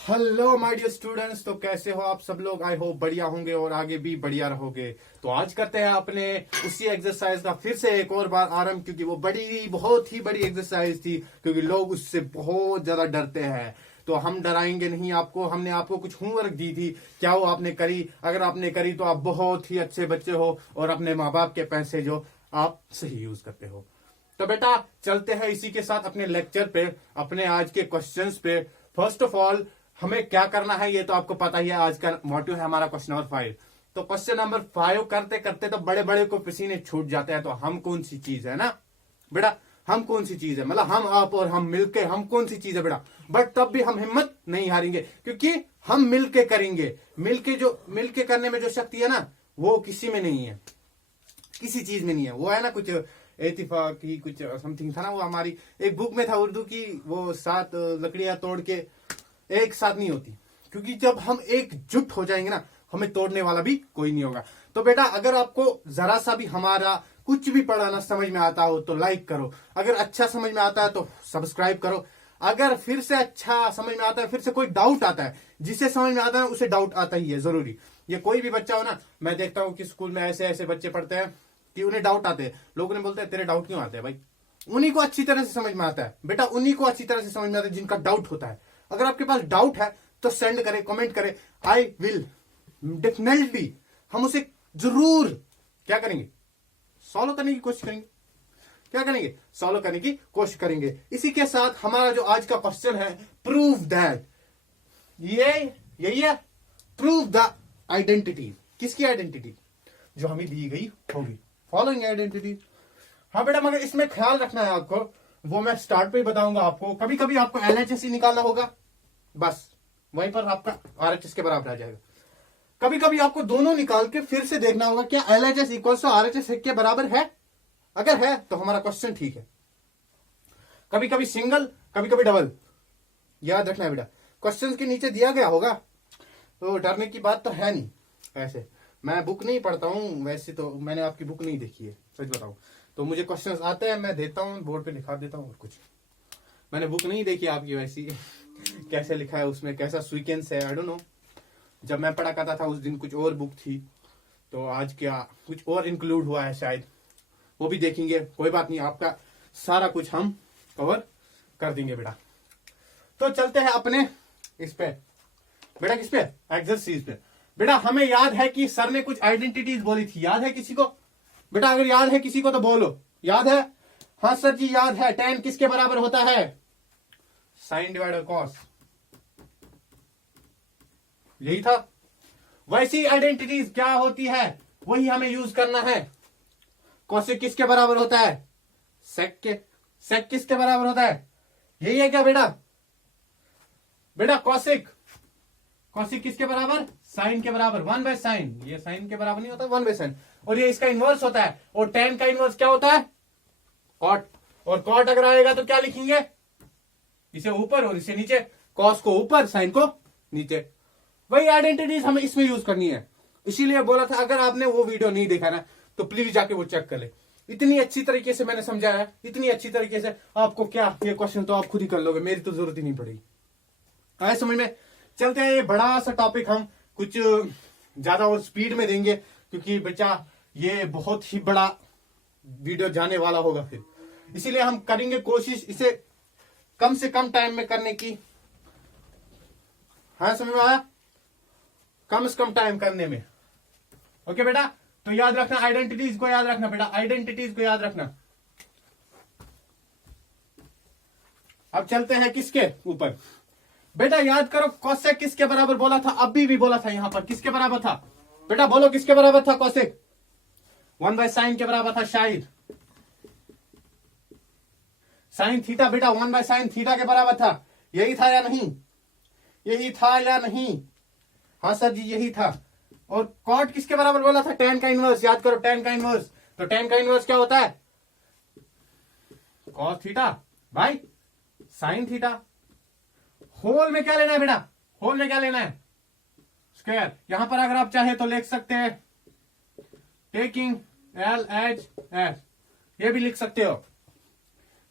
Hello my dear students. तो कैसे हो आप सब लोग? आई होप बढ़िया होंगे और आगे भी बढ़िया रहोगे। तो आज करते हैं अपने उसी एक्सरसाइज का फिर से एक और बार आरंभ, क्योंकि वो बहुत ही बड़ी एक्सरसाइज थी, क्योंकि लोग उससे बहुत ज्यादा डरते हैं। तो हम डराएंगे नहीं आपको। हमने आपको कुछ होमवर्क दी थी, क्या वो आपने करी? अगर आपने करी तो आप बहुत ही अच्छे बच्चे हो और अपने माँ बाप के पैसे जो आप सही यूज करते हो। तो बेटा चलते हैं इसी के साथ अपने लेक्चर पे, अपने आज के क्वेश्चंस पे। फर्स्ट ऑफ ऑल हमें क्या करना है ये तो आपको पता ही है। आज का मोटिव है हमारा क्वेश्चन नंबर 5। तो क्वेश्चन नंबर 5 करते करते तो बड़े बड़े को पसीने छूट जाते हैं। तो हम कौन सी चीज है ना बेटा, हम कौन सी चीज है, मतलब हम आप और हम मिलके हम कौन सी चीज है बेटा। बट तब भी हम हिम्मत नहीं हारेंगे, क्योंकि हम मिलके करेंगे। मिलके करने में जो शक्ति है ना, वो किसी में नहीं है, किसी चीज में नहीं है। वो है ना कुछ एतिफाक की कुछ समथिंग था ना, वो हमारी एक बुक में था उर्दू की, वो 7 लकड़ियां तोड़ के एक साथ नहीं होती। क्योंकि जब हम एकजुट हो जाएंगे ना, हमें तोड़ने वाला भी कोई नहीं होगा। तो बेटा अगर आपको जरा सा भी हमारा कुछ भी पढ़ाना समझ में आता हो तो लाइक करो, अगर अच्छा समझ में आता है तो सब्सक्राइब करो। अगर फिर से अच्छा समझ में आता है, फिर से कोई डाउट आता है, जिसे समझ में आता है उसे डाउट आता ही है जरूरी। ये कोई भी बच्चा हो ना, मैं देखता हूँ कि स्कूल में ऐसे ऐसे बच्चे पढ़ते हैं कि उन्हें डाउट आते हैं। लोगों ने बोलते हैं तेरे डाउट क्यों आते हैं भाई? उन्हीं को अच्छी तरह से समझ में आता है बेटा, उन्हीं को अच्छी तरह से समझ में आता है जिनका डाउट होता है। अगर आपके पास डाउट है तो सेंड करें, कमेंट करें, आई विल डेफिनेटली, हम उसे जरूर क्या करेंगे, सॉल्व करने की कोशिश करेंगे। क्या करेंगे? सॉल्व करने की कोशिश करेंगे। इसी के साथ हमारा जो आज का क्वेश्चन है, प्रूव दैट, ये यही है, प्रूव द आइडेंटिटी। किसकी आइडेंटिटी? जो हमें दी गई होगी, फॉलोइंग आइडेंटिटी। हाँ बेटा, मगर इसमें ख्याल रखना है आपको, वो मैं स्टार्ट पे ही बताऊंगा आपको। कभी कभी आपको एलएचएस ही निकालना होगा, बस वहीं पर आपका आरएचएस के बराबर आ जाएगा। कभी कभी आपको दोनों निकाल के फिर से देखना होगा क्या एलएचएस इक्वल टू आरएचएस के बराबर है। अगर है तो हमारा क्वेश्चन ठीक है। कभी कभी सिंगल, कभी कभी डबल, याद रखना है बेटा। क्वेश्चन के नीचे दिया गया होगा, तो डरने की बात तो है नहीं। ऐसे मैं बुक नहीं पढ़ता हूँ, वैसे तो मैंने आपकी बुक नहीं देखी है, सच बताऊं तो मुझे क्वेश्चंस आते हैं, मैं देता हूँ, बोर्ड पे लिखा देता हूँ और कुछ। मैंने बुक नहीं देखी आपकी वैसी कैसे लिखा है उसमें, कैसा सीक्वेंस है, आई डोंट नो। जब मैं पढ़ा करता था उस दिन कुछ और बुक थी, तो आज क्या कुछ और इंक्लूड हुआ है शायद, वो भी देखेंगे। कोई बात नहीं, आपका सारा कुछ हम कवर कर देंगे बेटा। तो चलते हैं अपने इस पे बेटा, किस पे? एक्सरसाइज पे। बेटा हमें याद है कि सर ने कुछ आइडेंटिटीज बोली थी, याद है किसी को? बेटा अगर याद है किसी को तो बोलो, याद है? हाँ सर जी याद है। tan किसके बराबर होता है? साइन डिवाइडर कॉस, यही था। वैसी आइडेंटिटीज क्या होती है वही हमें यूज करना है। कॉसिक किसके बराबर होता है? सेक के। सेक किसके बराबर होता है? यही है क्या बेटा? बेटा कॉसिक, कॉसिक किसके बराबर? साइन के बराबर, 1/sin। ये साइन के बराबर नहीं होता, 1/sin। और ये इसका इनवर्स होता है। और tan का इनवर्स क्या होता है? कॉट। और कॉट अगर आएगा तो क्या लिखेंगे? इसे ऊपर और इसे नीचे, कॉस को ऊपर, साइन को नीचे। वही आइडेंटिटीज हमें इसमें यूज करनी है। इसीलिए बोला था अगर आपने वो वीडियो नहीं देखा ना, तो प्लीज जाके वो चेक कर ले। इतनी अच्छी तरीके से मैंने समझाया, इतनी अच्छी तरीके से। आपको क्या ये क्वेश्चन तो आप खुद ही कर लोगे, मेरी तो जरूरत ही नहीं पड़ेगी। आए समझ में? चलते हैं, ये बड़ा सा टॉपिक हम कुछ ज्यादा और स्पीड में देंगे, क्योंकि बच्चा ये बहुत ही बड़ा वीडियो जाने वाला होगा फिर। इसीलिए हम करेंगे कोशिश इसे कम से कम टाइम में करने की। हाँ समझ में आया? कम से कम टाइम करने में। ओके बेटा, तो याद रखना, आइडेंटिटीज को याद रखना बेटा, आइडेंटिटीज को याद रखना। अब चलते हैं किसके ऊपर? बेटा याद करो, कॉसेक किसके बराबर बोला था? अभी भी बोला था, यहां पर किसके बराबर था? बेटा बोलो किसके बराबर था कॉसेक? 1/sin के बराबर था शायद। साइन थीटा बेटा 1/sin थीटा के बराबर था, यही था या नहीं? यही था या नहीं? हाँ सर जी यही था। और कॉट किसके बराबर बोला था? tan का इनवर्स, याद करो tan का इनवर्स। तो tan का इनवर्स क्या होता है? cos theta by sin theta. Whole में क्या लेना है बेटा? होल में क्या लेना है? स्क्वायर। यहां पर अगर आप चाहे तो लिख सकते हैं टेकिंग एल एच एफ, ये भी लिख सकते हो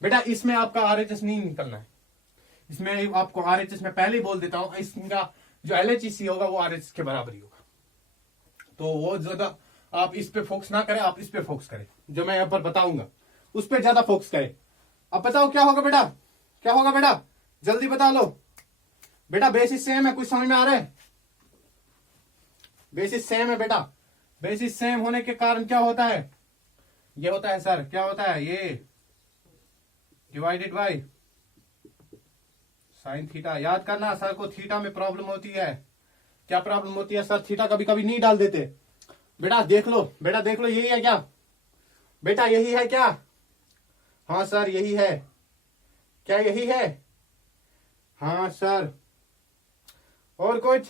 बेटा। इसमें आपका आरएचएस नहीं निकलना है, इसमें आपको RHS में पहले ही बोल देता हूँ, इसका जो LHEC होगा वो RHS के बराबर ही होगा। तो वो ज्यादा आप इस पे फोकस ना करें, आप इस पे फोकस करें, जो मैं यहाँ पर बताऊंगा उस पे ज्यादा फोकस करें। अब बताओ क्या होगा बेटा, क्या होगा बेटा, जल्दी बता लो बेटा। बेसिस सेम है, कुछ समझ में आ रहा है? बेसिस सेम है बेटा। बेसिस सेम होने के कारण क्या होता है, ये होता है सर, क्या होता है, ये डिवाइडेड बाय साइन थीटा। याद करना, सर को थीटा में प्रॉब्लम होती है। क्या प्रॉब्लम होती है सर? थीटा कभी कभी नहीं डाल देते। बेटा देख लो, बेटा देख लो, यही है क्या बेटा, यही है क्या? हाँ सर यही है। क्या यही है? हाँ सर। और कुछ,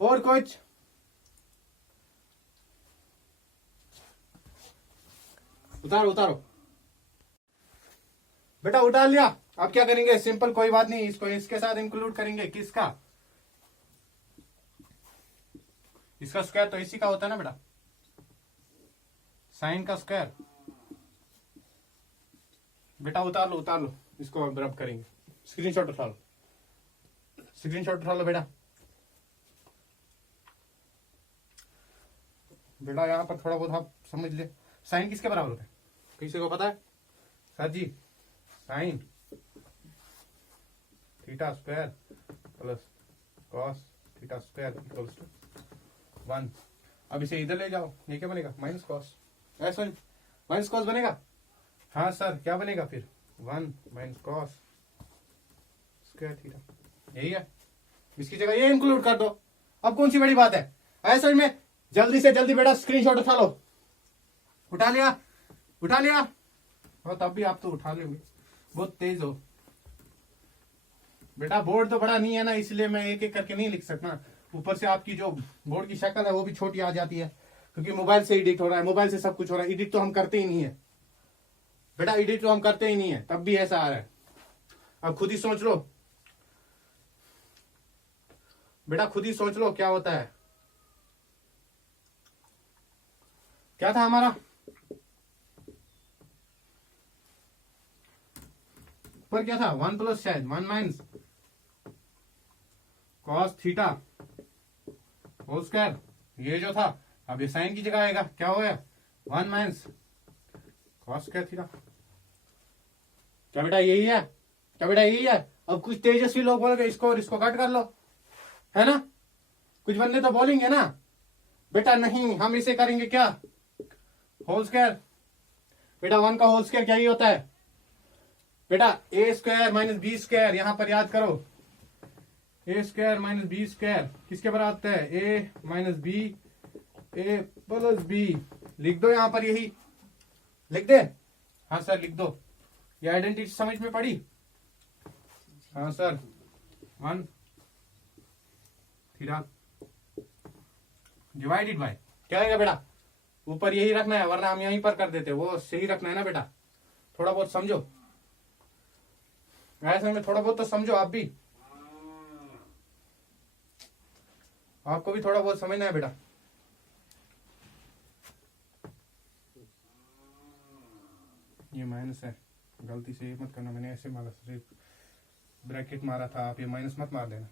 और कुछ? उतारो उतारो बेटा, उतार लिया। अब क्या करेंगे, सिंपल, कोई बात नहीं, इसको इसके साथ इंक्लूड करेंगे। किसका? इसका स्क्वायर तो इसी का होता है ना बेटा, साइन का स्क्वायर। बेटा उतार लो, उतार लो, इसको अब रब करेंगे। स्क्रीनशॉट उठा लो, स्क्रीनशॉट उठा लो बेटा। बेटा यहाँ पर थोड़ा बहुत आप समझ ले, साइन किसके बराबर होता है? किसी को पता है sir ji? Sine theta square plus cos theta square equals to 1। अब इसे इधर ले जाओ, ये क्या बनेगा, minus cos, sorry minus cos बनेगा। हाँ सर, क्या बनेगा फिर, 1 माइनस कॉस स्क्वायर थीटा, यही है। इसकी जगह ये इंक्लूड कर दो। अब कौन सी बड़ी बात है, ऐसा में जल्दी से जल्दी बेटा स्क्रीनशॉट उठा लो। उठा लिया, उठा लिया? और तब भी आप तो उठा लोगे, बहुत तेज हो बेटा। बोर्ड तो बड़ा नहीं है ना, इसलिए मैं एक एक करके नहीं लिख सकता। ऊपर से आपकी जो बोर्ड की शक्ल है वो भी छोटी आ जाती है, क्योंकि मोबाइल से एडिट हो रहा है, मोबाइल से सब कुछ हो रहा है। एडिट तो हम करते ही नहीं है बेटा, एडिट तो हम करते ही नहीं है, तब भी ऐसा आ रहा है। अब खुद ही सोच लो बेटा, खुद ही सोच लो क्या होता है। क्या था हमारा, पर क्या था, 1 प्लस शायद 1 minus cos theta whole square, ये जो था। अब ये साइन की जगह आएगा, क्या हो गया, 1 माइनस कॉस स्क्वायर थीटा। क्या बेटा यही है? क्या बेटा यही है? अब कुछ तेजस्वी लोग बोलेंगे इसको और इसको कट कर लो, है ना? कुछ बंदे तो बोलेंगे ना बेटा, नहीं हम इसे करेंगे क्या, होल स्क्वायर। बेटा 1 का होल स्क्वायर क्या ही होता है बेटा, A square minus B square. यहां पर याद करो, ए स्क्वायर माइनस बी स्क्वायर किसके बराबर होता है, A minus B A plus B. लिख दो यहां पर, यही लिख दे। हाँ सर लिख दो, ये आइडेंटिटी समझ में पड़ी? हाँ सर, 1 थीटा डिवाइडेड बाय क्या आएगा बेटा, ऊपर यही रखना है, वरना हम यहीं पर कर देते, वो सही रखना है ना बेटा। थोड़ा बहुत समझो, ऐसे में थोड़ा बहुत तो समझो आप भी, आपको भी थोड़ा बहुत समझना है बेटा। ये माइनस है, गलती से ये मत करना, मैंने ऐसे मारा, सिर्फ ब्रैकेट मारा था, आप ये माइनस मत मार देना।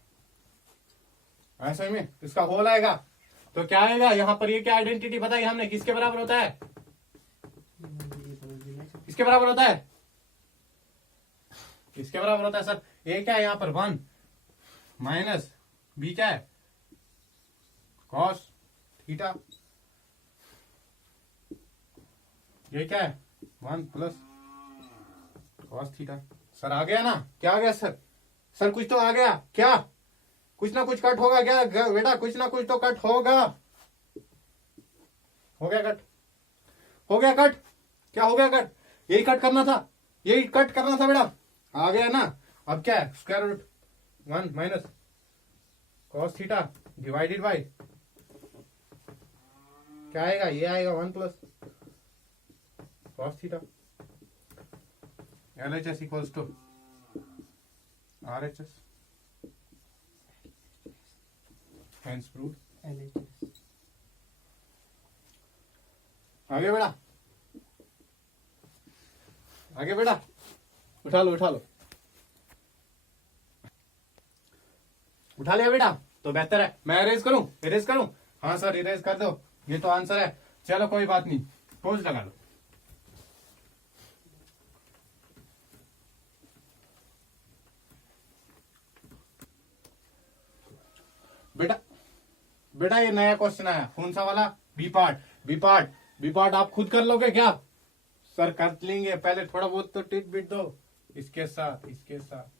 ऐसे में इसका होल आएगा तो क्या आएगा यहाँ पर, ये क्या आइडेंटिटी बताई हमने, किसके बराबर होता है, किसके बराबर होता है, किसके बराबर होता है सर? ए क्या है यहाँ पर, 1 माइनस बी क्या है, कॉस थीटा। ये क्या है, 1 प्लस कॉस थीटा। सर आ गया ना, क्या आ गया सर? सर कुछ तो आ गया क्या, कुछ ना कुछ कट होगा क्या बेटा, कुछ ना कुछ तो कट होगा। हो गया कट, हो गया कट, क्या हो गया कट, यही कट करना था, यही कट करना था बेटा, आ गया ना। अब क्या है, square root 1 minus cos theta divided by क्या आएगा, ये आएगा 1 plus cos theta. LHS equals to RHS, hence proved। आगे बेटा, आगे बेटा, उठा लो उठा लो। उठा लिया बेटा, तो बेहतर है। मैं इरेज करूं? इरेज करूं? हाँ सर इरेज कर दो, ये तो आंसर है। चलो कोई बात नहीं, पोज लगा लो। बेटा बेटा ये नया क्वेश्चन आया, कौन सा वाला? B part. B part, B part आप खुद कर लोगे क्या? सर कर लेंगे, पहले थोड़ा बहुत तो टिट बिट दो इसके साथ, इसके साथ।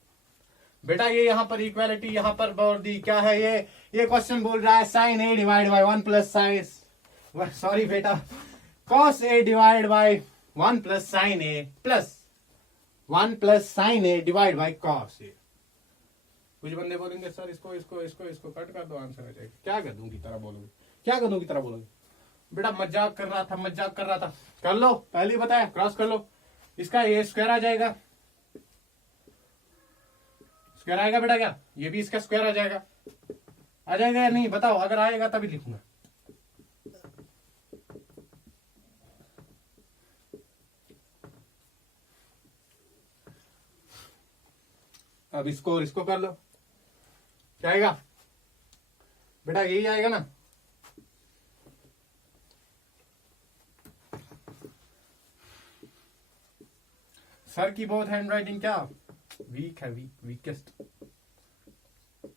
बेटा ये यहाँ पर इक्वालिटी यहाँ पर बोल दी, क्या है ये क्वेश्चन बोल रहा है sine A divide by 1 plus sine, sorry बेटा, cos A divide by 1 plus sine A plus 1 plus sine A divide by cos A. कुछ बंदे बोलेंगे सर इसको इसको इसको इसको कट कर दो, आंसर आ जाएगा। क्या गधों की तरह बोलोगे, क्या गधों की तरह बोलोगे? बेटा मजाक कर रहा था, मजाक कर रहा था। कर लो, पहले बताया, क्रॉस कर लो। इसका ए स्क्वायर आ जाएगा, स्क्वायर आएगा बेटा क्या? ये भी इसका स्क्वायर आ जाएगा, आ जाएगा या नहीं बताओ? अगर आएगा तभी लिखूंगा। अब इसको और इसको कर लो, क्या आएगा बेटा? यही आएगा ना। सर की बहुत हैंडराइटिंग क्या वीक है, वीकेस्ट।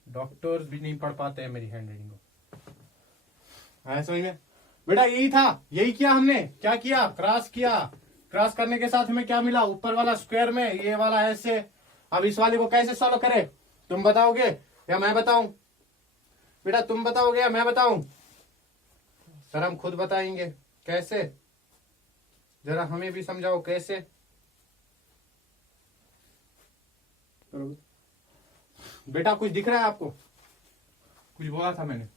डॉक्टर्स भी नहीं पढ़ पाते हैं मेरी हैंडराइटिंग को। आया समझ में? बेटा यही था, यही किया हमने। क्या किया? क्रॉस किया। क्रॉस करने के साथ हमें क्या मिला? ऊपर वाला स्क्वायर में, ये वाला ऐसे। अब इस वाले को कैसे सॉल्व करें? तुम बताओगे या मैं बताऊं? बेटा तुम बताओगे या मैं बताऊं? सर हम खुद बताएंगे। कैसे? जरा हमें भी समझाओ कैसे। बेटा कुछ दिख रहा है आपको? कुछ बोला था मैंने,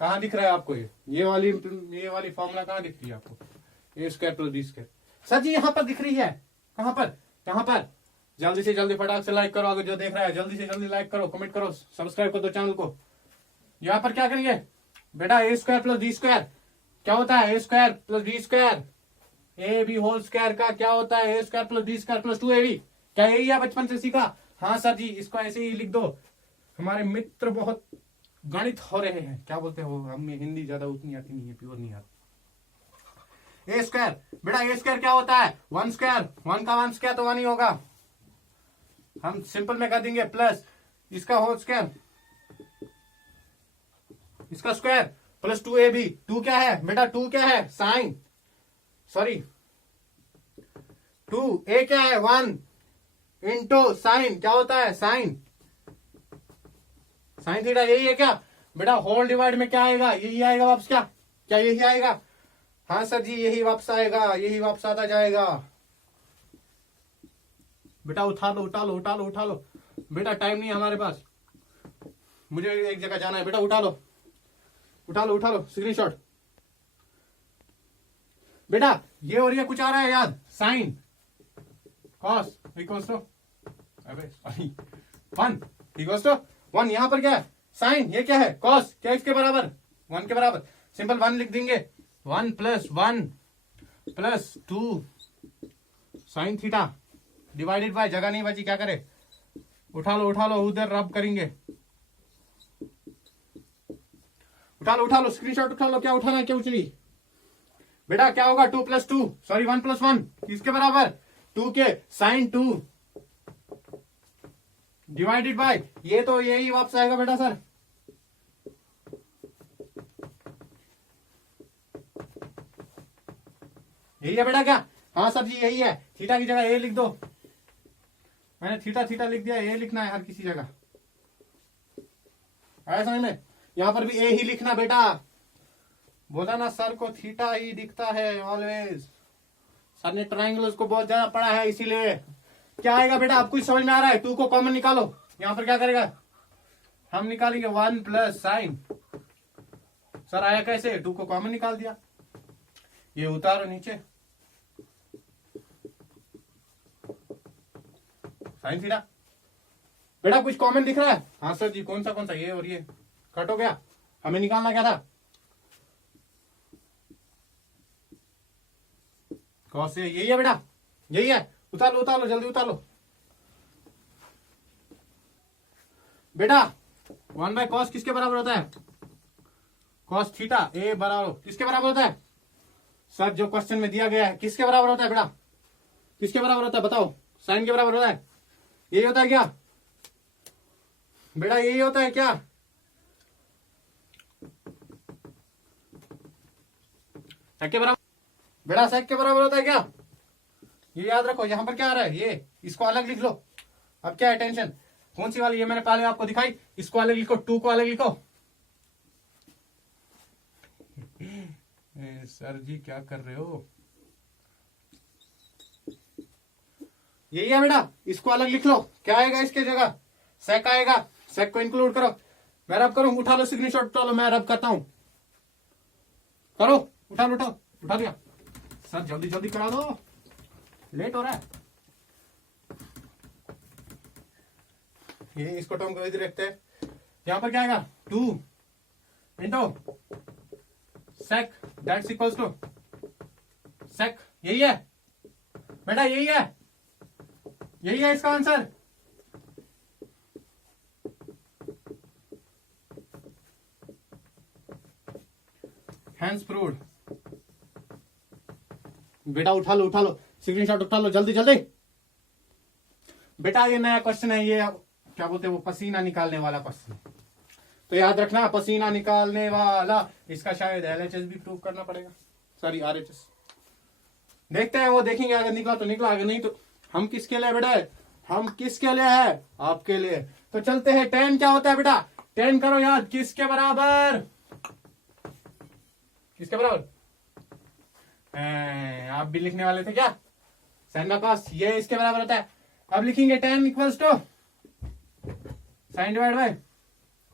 कहाँ दिख रहा है आपको? ये वाली फॉर्मूला कहाँ दिख रही है आपको? A square plus B square. Sir जी यहाँ पर दिख रही है। कहाँ पर? कहाँ पर? जल्दी से जल्दी फटाक से लाइक करो, अगर जो देख रहा है जल्दी से जल्दी लाइक करो, कमेंट करो, सब्सक्राइब कर दो चैनल को। यहाँ पर क्या करेंगे बेटा? A square plus B square क्या होता है? A square plus B square, A B whole square का क्या होता है? A square plus B square plus 2ab। क्या यही है बचपन से सीखा? हाँ सर जी, इसको ऐसे ही लिख दो। हमारे मित्र बहुत गणित हो रहे हैं, क्या बोलते हो? हमें हिंदी ज्यादा उतनी आती नहीं है, प्योर नहीं आती। ए स्क्वायर बेटा, ए स्क्वायर क्या होता है? 1 स्क्वायर, 1 का 1 स्क्वायर तो 1 ही होगा। हम सिंपल में कर देंगे प्लस इसका होल स्क्वायर, इसका स्क्वायर प्लस 2ab। 2 क्या है बेटा? 2 क्या है? Sign, sorry 2। ए क्या है? 1 इंटू साइन, क्या होता है? Sine, sine theta. यही है क्या बेटा? होल डिवाइड में क्या आएगा? यही आएगा वापस। क्या क्या यही आएगा? हाँ सर जी यही वापस आएगा, यही वापस आता जाएगा। बेटा उठा लो, उठा लो, उठा लो, उठा लो। बेटा टाइम नहीं है हमारे पास, मुझे एक जगह जाना है। बेटा उठा लो, उठा लो, उठा लो, स्क्रीनशॉट। बेटा ये और ये कुछ आ रहा है याद? साइन कॉस इक्वल्स टू, अबे सॉरी 1 इक्वल्स टू 1। यहां पर क्या है? साइन। ये क्या है? कॉस। क्या इसके बराबर? 1 के बराबर। सिंपल 1 लिख देंगे। 1 plus 1 plus 2 sine theta divided bye, जगह नहीं बची, क्या करे? उठा लो, उठा लो, उधर रब करेंगे। उठा लो, उठा लो, स्क्रीनशॉट उठा लो। क्या उठाना है? क्या उचली? बेटा क्या होगा? 2 प्लस 2, सॉरी 1 प्लस 1 किसके बराबर? 2 के। साइन 2 डिवाइडेड बाय, ये तो यही वापस आएगा बेटा सर। यही है बेटा क्या? हाँ सर जी यही है। थीटा की जगह ए लिख दो। मैंने थीटा थीटा लिख दिया, ए लिखना है हर किसी जगह। आया समझ में? यहां पर भी ए ही लिखना बेटा। बोला ना सर को थीटा ही दिखता है ऑलवेज। सर ने ट्राइंगल्स को बहुत ज्यादा पढ़ा है इसीलिए। क्या आएगा बेटा? आपको समझ में आ रहा है? 2 को कॉमन निकालो। यहां पर क्या करेगा? हम निकालेंगे 1 प्लस साइन। सर आया कैसे? 2 को कॉमन निकाल दिया। ये उतारो नीचे, साइन थीटा। बेटा कुछ कॉमन दिख रहा है? हाँ सर जी। कौन सा कौन सा? ये और ये कट हो गया। हमें निकालना क्या था? कॉस। यही है बेटा, यही है। उतार लो, उतार लो, जल्दी उतार लो। बेटा 1/cos किसके बराबर होता है? cos थीटा ए बराबर किसके बराबर होता है? सर जो क्वेश्चन में दिया गया है किसके बराबर होता है बेटा? किसके बराबर होता है बताओ? साइन के बराबर होता है? यही होता है क्या बेटा? यही होता है क्या? सेक के बराबर बेटा, सेक के बराबर होता है क्या? ये याद रखो। यहां पर क्या आ रहा है? ये इसको अलग लिख लो। अब क्या है टेंशन? कौन सी वाली? ये मैंने पहले आपको दिखाई। इसको अलग लिखो, 2 को अलग लिखो। सर जी क्या कर रहे हो? यही है बेटा, इसको अलग लिख लो। क्या आएगा इसके जगह? सेक आएगा। सेक को इंक्लूड करो। मैं रब करूं? उठा लो स्क्रीनशॉट, उठा लो, मैं रब करता हूं। करो, उठा लो, उठा दिया। सर जल्दी जल्दी करा दो, लेट हो रहा है। ये इसको टर्म को इधर रखते हैं। यहां पर क्या आएगा? 2 into sec that's equals to sec. यही है बेटा, यही है, यही है इसका आंसर। Hence proved. बेटा उठा लो, उठा लो स्क्रीनशॉट, उठा लो जल्दी जल्दी। बेटा ये नया क्वेश्चन है, ये क्या बोलते हैं वो, पसीना निकालने वाला क्वेश्चन। तो याद रखना, पसीना निकालने वाला, इसका शायद एलएचएस भी प्रूव करना पड़ेगा, सॉरी आरएचएस। देखते हैं, वो देखेंगे, अगर निकला तो निकला, अगर नहीं तो हम किसके लिए बेटा? हम किसके लिए है? आपके लिए। तो चलते हैं। 10 क्या होता है बेटा? 10 करो याद, किसके बराबर? किसके बराबर? आप भी लिखने वाले थे क्या? साइन बाय कॉस, ये इसके बराबर होता है। अब लिखेंगे 10 equals to sine divide by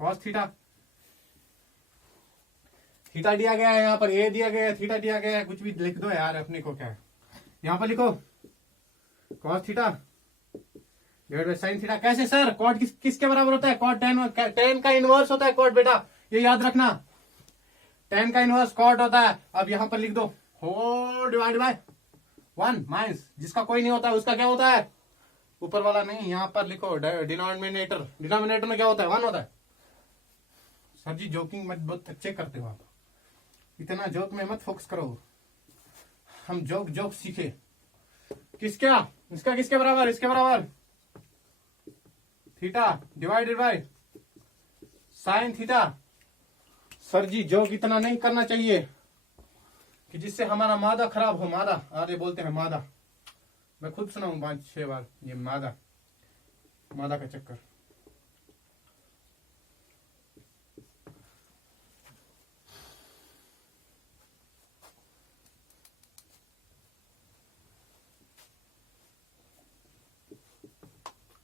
cos theta. Theta दिया गया है, यहाँ पर ए दिया गया है, थीटा दिया गया है, कुछ भी लिख दो यार, अपने को क्या है। यहां पर लिखो cos theta divide by sine theta. कैसे सर? कॉट किसके बराबर होता है? कॉट 10 का इनवर्स होता है कॉट बेटा, ये याद रखना। 10 का इनवर्स कॉट होता है। अब यहां पर लिख दो होल डिवाइड बाय 1 माइनस, जिसका कोई नहीं होता है उसका क्या होता है? ऊपर वाला नहीं, यहां पर लिखो डिनोमिनेटर। डिनोमिनेटर में क्या होता है? 1 होता है। सर जी जोकिंग मत, बहुत अच्छे करते हो आप, इतना जोक में मत फोकस करो। हम जोक जोक सीखे। किसका? इसका किसके बराबर? इसके बराबर theta divided by sine theta. Sir ji joke इतना नहीं करना चाहिए कि जिससे हमारा मादा खराब हो। मादा आधे बोलते हैं मादा, मैं खुद सुना हूं 5-6 बार ये मादा, मादा का चक्कर।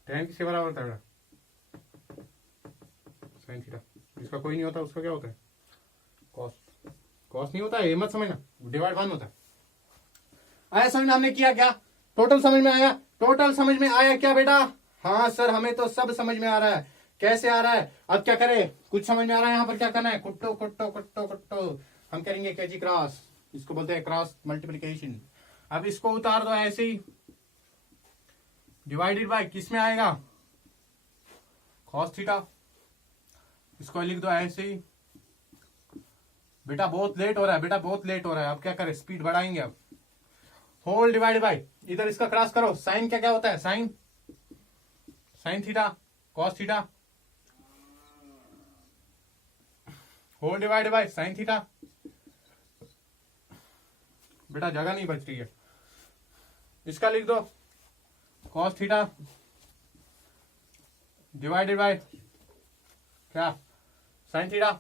tan किसके बराबर होता है? Sine theta. जिसका कोई नहीं होता उसका क्या होता है? कॉस। कॉस नहीं होता है, ये मत समझना, डिवाइड 1 होता है। आया समझ में? हमने किया क्या? टोटल समझ में आया? टोटल समझ में आया क्या बेटा? हाँ सर, हमें तो सब समझ में आ रहा है। कैसे आ रहा है? अब क्या करें? कुछ समझ में आ रहा है। यहाँ पर क्या करना है? कुट्टो कुट्टो कुट्टो कुट्टो हम करेंगे कैची क्रॉस, इसको बोलते हैं क्रॉस मल्टीप्लीकेशन। अब इसको उतार दो ऐसे ही, डिवाइडेड बाय किस में आएगा? Cos theta. इसको लिख दो ऐसे ही। बेटा बहुत लेट हो रहा है, बेटा बहुत लेट हो रहा है। अब क्या करें? स्पीड बढ़ाएंगे। अब होल डिवाइड बाय, इधर इसका क्रॉस करो। साइन क्या क्या होता है? Sine, sine theta cos theta whole divide by sine theta. बेटा जगह नहीं बच रही है, इसका लिख दो कॉस थीटा डिवाइडेड बाय क्या? Sine theta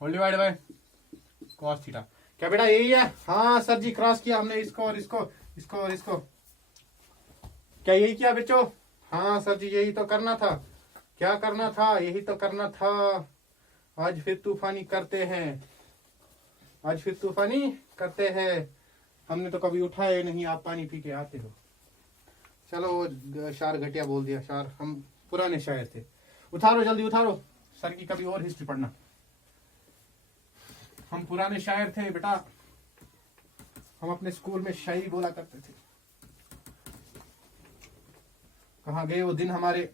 whole divide by cos theta. क्या बेटा यही है? हाँ सर जी, क्रॉस किया हमने इसको और इसको, इसको और इसको। क्या यही किया बच्चों? हाँ सर जी, यही तो करना था। क्या करना था? यही तो करना था। आज फिर तूफानी करते हैं, आज फिर तूफानी करते हैं। हमने तो कभी उठाए नहीं, आप पानी पी के आते हो। चलो शार घटिया बोल दिया। शार हम पुराने शायर थे। उतारो जल्दी उतारो, सर की कभी और हिस्ट्री पढ़ना। हम पुराने शायर थे बेटा, हम अपने स्कूल में शायरी बोला करते थे। कहाँ गए वो दिन हमारे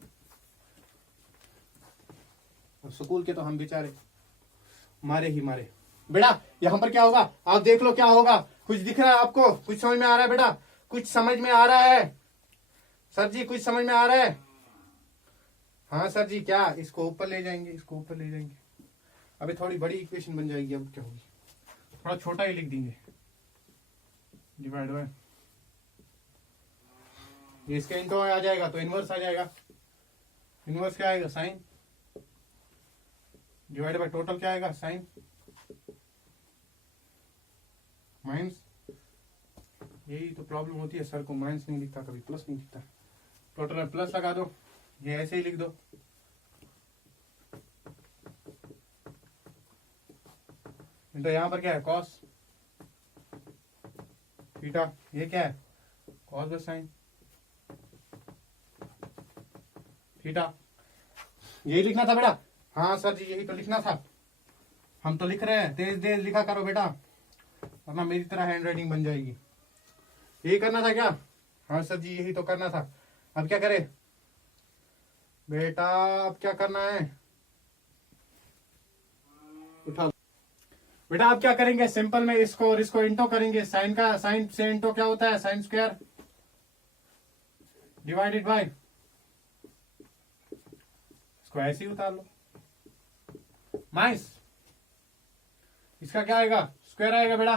स्कूल के, तो हम बेचारे मारे ही मारे। बेटा यहाँ पर क्या होगा आप देख लो, क्या होगा, कुछ दिख रहा है आपको, कुछ समझ में आ रहा है बेटा, कुछ समझ में आ रहा है सर जी, कुछ समझ में आ रहा है? हाँ सर जी, क्या इसको ऊपर ले जाएंगे, इसको ऊपर ले जाएंगे, अभी थोड़ी बड़ी इक्वेशन बन जाएगी, अब क्या होगी, थोड़ा छोटा ही लिख देंगे, डिवाइड बाय ये इसके इंटू आ जाएगा तो इनवर्स आ जाएगा, इनवर्स क्या आएगा साइन, डिवाइड बाय टोटल क्या आएगा साइन, माइनस, यही तो प्रॉब्लम होती है सर को, माइनस नहीं दिखता कभी, प्लस नहीं दिखता, टोटल में प्लस लगा दो, ये ऐसे ही लिख दो, तो यहां पर क्या है कॉस थीटा, ये क्या है कॉस बाय साइन थीटा, यही लिखना था बेटा? हाँ सर जी यही तो लिखना था, हम तो लिख रहे हैं, तेज तेज लिखा करो बेटा, वरना मेरी तरह हैंड राइटिंग बन जाएगी। यही करना था क्या? हाँ सर जी यही तो करना था। अब क्या करें बेटा, अब क्या करना है, उठा बेटा, अब क्या करेंगे, सिंपल में इसको और इसको इंटो करेंगे, साइन का साइन से इंटो क्या होता है साइन स्क्वायर डिवाइडेड बाय, इसको ऐसे ही उतार लो, माइनस इसका क्या आएगा स्क्वायर आएगा बेटा,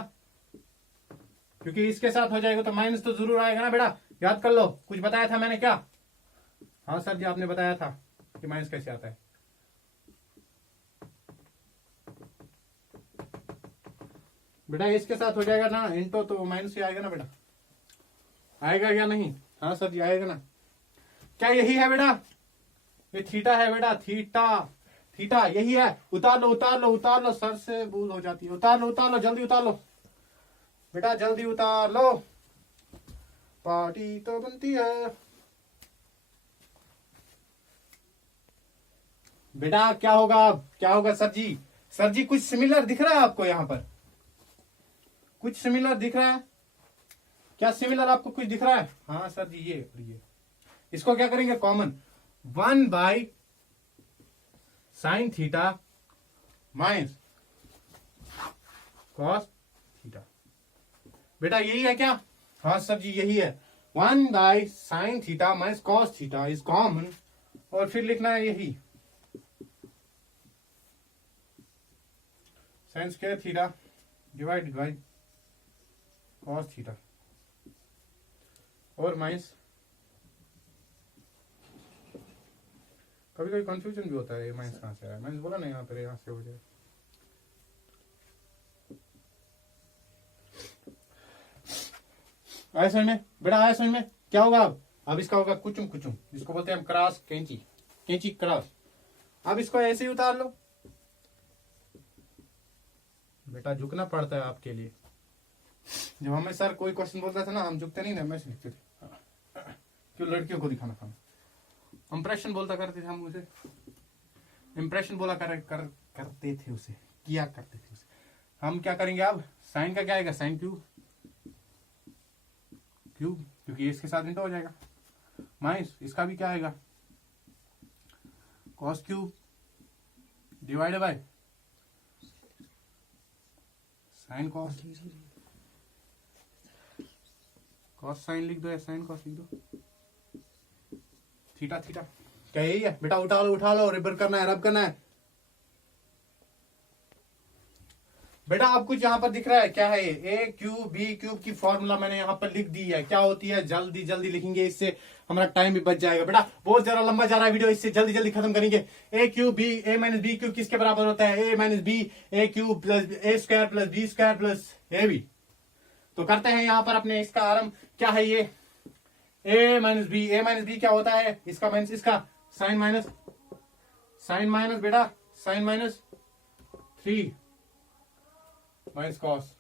क्योंकि इसके साथ हो जाएगा तो माइनस तो जरूर आएगा ना बेटा, याद कर लो, कुछ बताया था मैंने क्या? हाँ सर जी आपने बताया था कि माइनस कैसे आता है। बेटा इसके साथ हो जाएगा ना इंटो, तो माइनस ही आएगा ना बेटा, आएगा या नहीं? हाँ सर जी आएगा ना, क्या यही है बेटा, ये थीटा है बेटा, थीटा थीटा यही है, उतार लो उतार लो उतार लो, सर से भूल हो जाती है, उतार लो जल्दी उतार लो बेटा, जल्दी उतार लो, पार्टी तो बनती है। बेटा क्या होगा अब, क्या होगा सर जी? सर जी कुछ सिमिलर दिख रहा है आपको, यहाँ पर कुछ सिमिलर दिख रहा है क्या, सिमिलर आपको कुछ दिख रहा है? हाँ सर जी ये इसको क्या करेंगे common, 1 by sine theta minus cos theta, बेटा यही है क्या? हाँ सर जी यही है, 1 by sine theta minus cos theta is common, और फिर लिखना है यही sine square theta divided by cos theta, और माइनस, कभी कभी कंफ्यूजन भी होता है, ये माइनस कहां से आया, माइनस बोला ना यहाँ पर, यहाँ से हो जाए, आया समझ में बेटा, आया समझ में? क्या होगा अब इसका होगा कुचुम कुचुम, जिसको बोलते हैं हम क्रॉस, कैंची कैंची क्रॉस, अब इसको ऐसे ही उतार लो बेटा, झुकना पड़ता है आपके लिए, जब हमें सर कोई क्वेश्चन बोलता था ना, हम झुकते नहीं ना, मैं लिखते थे, क्यों लड़कियों को दिखाना खाना, इंप्रेशन बोलता करते थे हम उसे, इंप्रेशन बोला करते थे उसे, किया करते थे उसे। हम क्या करेंगे अब, साइन का क्या आएगा साइन क्यूब क्यूब, क्योंकि इसके साथ इंटू हो जाएगा, माइनस इसका भी क्या आएगा cos cube divide by sine cos, cos sine लिख दो या साइन कॉस लिख दो, थीटा थीटा, क्या यही है बेटा? उठा लो रिबर करना है, रब करना है बेटा। आप कुछ यहाँ पर दिख रहा है, क्या है ये, ए क्यूब बी क्यूब की फॉर्मूला मैंने यहाँ पर लिख दी है, क्या होती है, जल्दी जल्दी लिखेंगे, इससे हमारा टाइम भी बच जाएगा बेटा, बहुत ज्यादा लंबा जा रहा है वीडियो, इससे जल्दी जल्दी खत्म करेंगे। A cube B, A minus B cube किसके बराबर होता है, A minus B, A cube plus A square plus B square plus A B. तो करते हैं यहाँ पर अपने इसका आरंभ, क्या है ये, ए माइनस बी क्या होता है, इसका माइनस इसका, साइन माइनस बेटा, साइन माइनस 3 माइनस कॉस,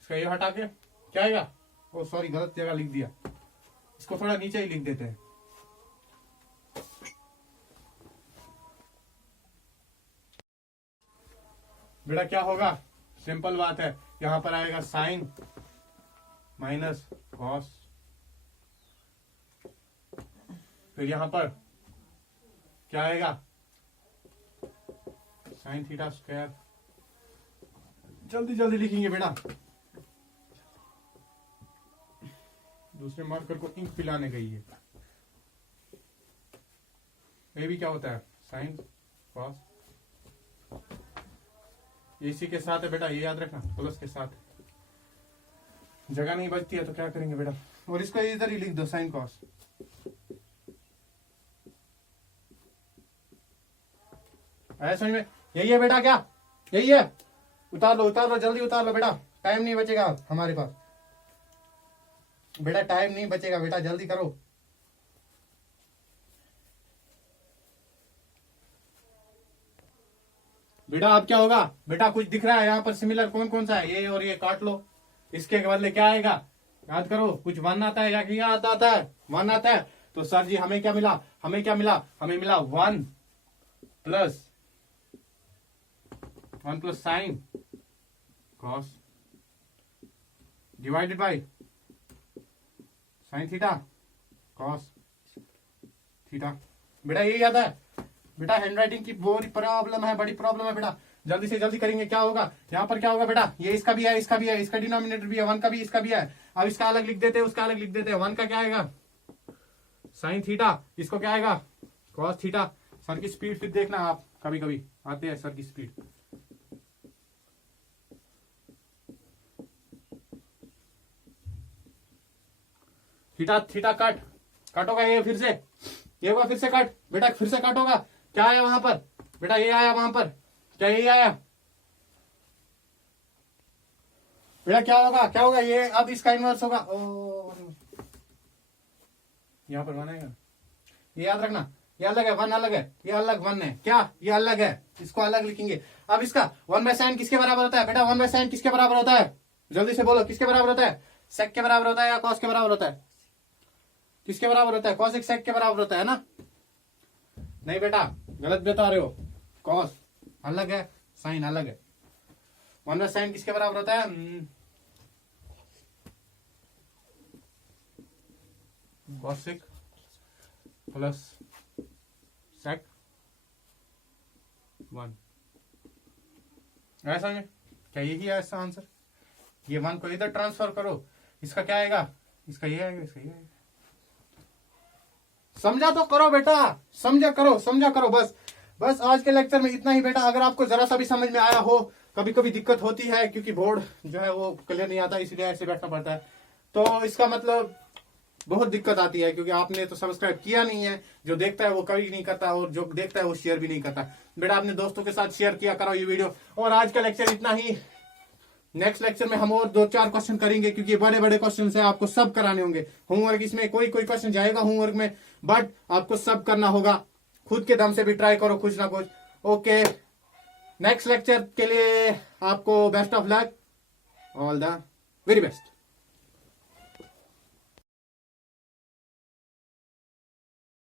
इसका ये हटा के क्या आएगा, ओ सॉरी गलत जगह लिख दिया, इसको थोड़ा नीचे ही लिख देते हैं, बेटा क्या होगा, सिंपल बात है, यहां पर आएगा साइन माइनस कॉस, फिर यहां पर क्या आएगा, साइन थीटा स्क्वायर। जल्दी जल्दी लिखेंगे बेटा, दूसरे मार्कर को इंक पिलाने गई है। ये भी क्या होता है, साइन कॉस, इसी के साथ है बेटा, ये याद रखना, प्लस के साथ। जगह नहीं बचती है तो क्या करेंगे बेटा, और इसको इधर ही लिख दो, साइन कॉस। आया समझ में, यही है बेटा, क्या यही है, उतार लो जल्दी उतार लो बेटा, टाइम नहीं बचेगा हमारे पास बेटा, टाइम नहीं बचेगा बेटा, जल्दी करो। बेटा अब क्या होगा बेटा, कुछ दिख रहा है यहाँ पर सिमिलर, कौन कौन सा है, ये और ये काट लो, इसके बदले क्या आएगा, याद करो, कुछ वन आता है या क्या आता है, वन आता है। तो सर जी हमें क्या मिला, हमें मिला one plus sine cos divided by sine theta cos theta. बेटा ये याद है बेटा, हैंडराइटिंग की बड़ी प्रॉब्लम है बेटा, जल्दी से जल्दी करेंगे। क्या होगा यहाँ पर, क्या होगा बेटा, ये इसका भी है, इसका डिनोमिनेटर भी है, वन का भी, इसका भी है। अब इसका अलग लिख देते हैं, उसका अलग लिख देते हैं। वन का क्या आएगा, साइन थीटा, इसको क्या आएगा, कॉस थीटा। सर की स्पीड फिर देखना आप, कभी कभी आते हैं सर की स्पीड। थीटा कट होगा, ये फिर से, ये होगा फिर से कट बेटा, फिर से कट होगा। क्या आया वहां पर बेटा, ये आया वहां पर, क्या यही आया बेटा, क्या होगा ये, अब इसका इनवर्स होगा। यहां पर वन आएगा, ये याद रखना, ये अलग है, वन अलग है, ये अलग वन है, क्या ये अलग है, इसको अलग लिखेंगे। अब इसका वन बाय साइन किसके बराबर होता है बेटा, वन बाय साइन किसके बराबर होता है, जल्दी से बोलो, किसके बराबर होता है, सेक के बराबर होता है या कॉस के बराबर होता है, किसके बराबर होता है, कॉस एक सेक के बराबर होता है ना। नहीं बेटा गलत बता रहे हो, कॉस अलग है, साइन अलग है। वन बाय साइन किसके बराबर होता है, कॉसेक प्लस सेक वन। ऐसा में क्या यही है इसका आंसर, ये वन को इधर ट्रांसफर करो, इसका क्या आएगा, इसका ये आएगा, इसका ये आएगा। समझा तो करो बेटा, समझा करो बस आज के लेक्चर में इतना ही बेटा। अगर आपको जरा सा भी समझ में आया हो, कभी कभी दिक्कत होती है क्योंकि बोर्ड जो है वो क्लियर नहीं आता, इसलिए ऐसे बैठना पड़ता है, तो इसका मतलब बहुत दिक्कत आती है क्योंकि आपने तो सब्सक्राइब किया नहीं है। जो देखता है वो कभी नहीं करता, और जो देखता है वो शेयर भी नहीं करता। बेटा अपने दोस्तों के साथ शेयर किया करो ये वीडियो। और आज का लेक्चर इतना ही, नेक्स्ट लेक्चर में हम और 2-4 क्वेश्चन करेंगे क्योंकि बड़े बड़े क्वेश्चन है, आपको सब कराने होंगे। होमवर्क इसमें कोई क्वेश्चन जाएगा होमवर्क में, बट आपको सब करना होगा। खुद के दम से भी ट्राई करो कुछ ना कुछ। ओके, नेक्स्ट लेक्चर के लिए आपको best of luck, all the very best.